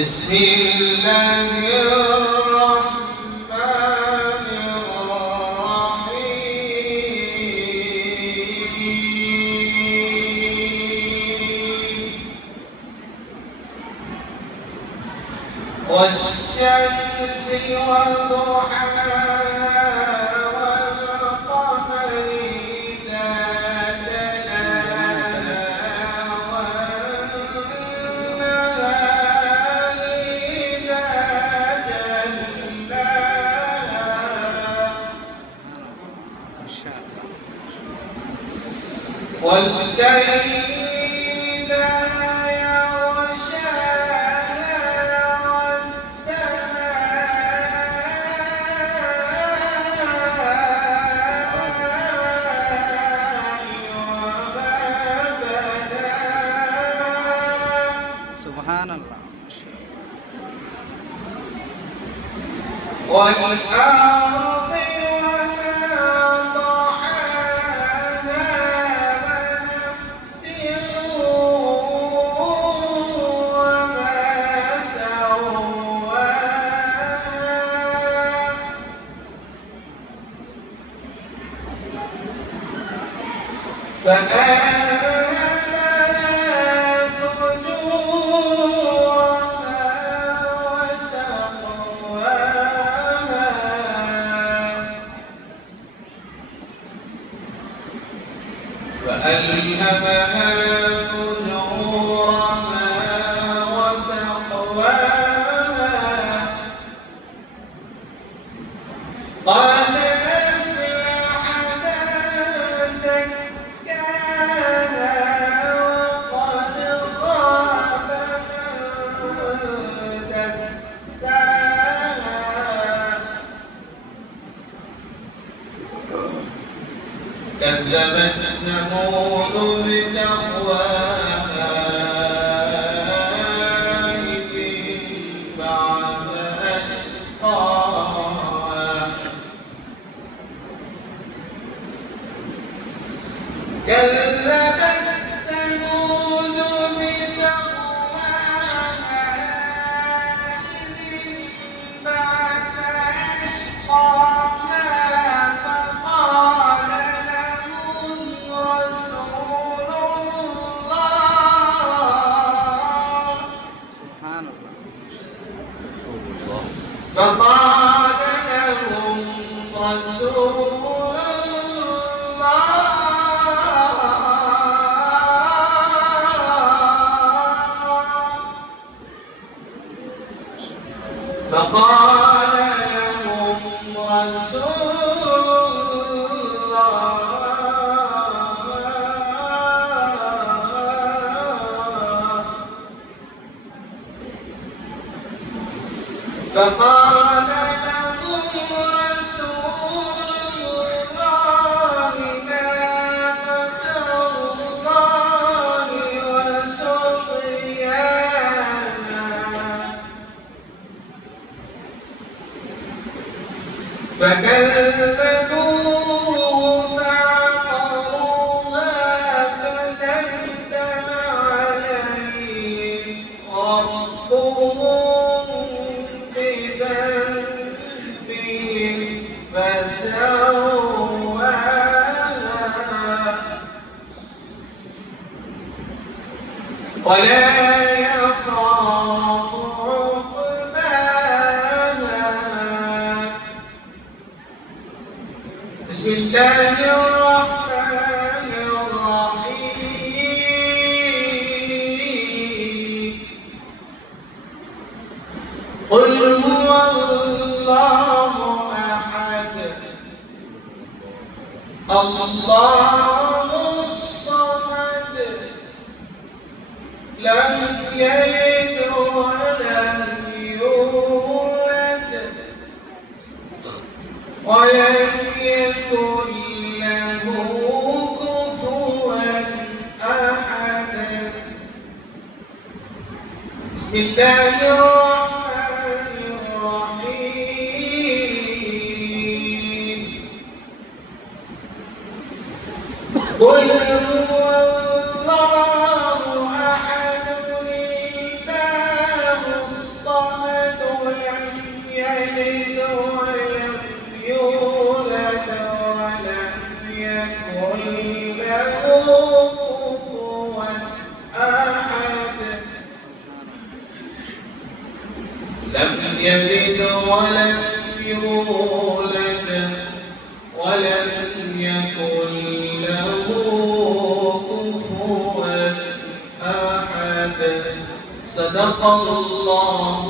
بسم الله الرحمن الرحيم والشمس وضحاها والقمر إذا تلاها والنهار إذا جلاها والليل إذا يغشاها والسماء وما بناها سبحان الله. والأرض وما طحاها ونفس وما سواها فألهمها فجورها وتقواها فألهمها فجورها وتقواها قد أفلح من زكاها وقد خاب من دساها كذبت ثمود بتقواها إذ انبعث أشقاها كذبت ثمود بتقواها إذ انبعث أشقاها فقال لهم رسول الله سبحان الله. فقال لهم رسول فقال لهم رسول الله فقال لهم رسول الله ناقة الله وسقياها فكذبوه فعقروها فدمدم عليهم ربهم بذنبهم فسواها ولا يخاف عقباها بسم الله الرحمن الرحيم قل هو الله أحد الله الصمد لم يلد ولم يولد ولم يكن له كفوا أحد بسم الله الرحمن الرحيم قل هو الله أحد الله كفوا أحد لم يلد ولم يولد ولم يكن له كفوا أحد صدق الله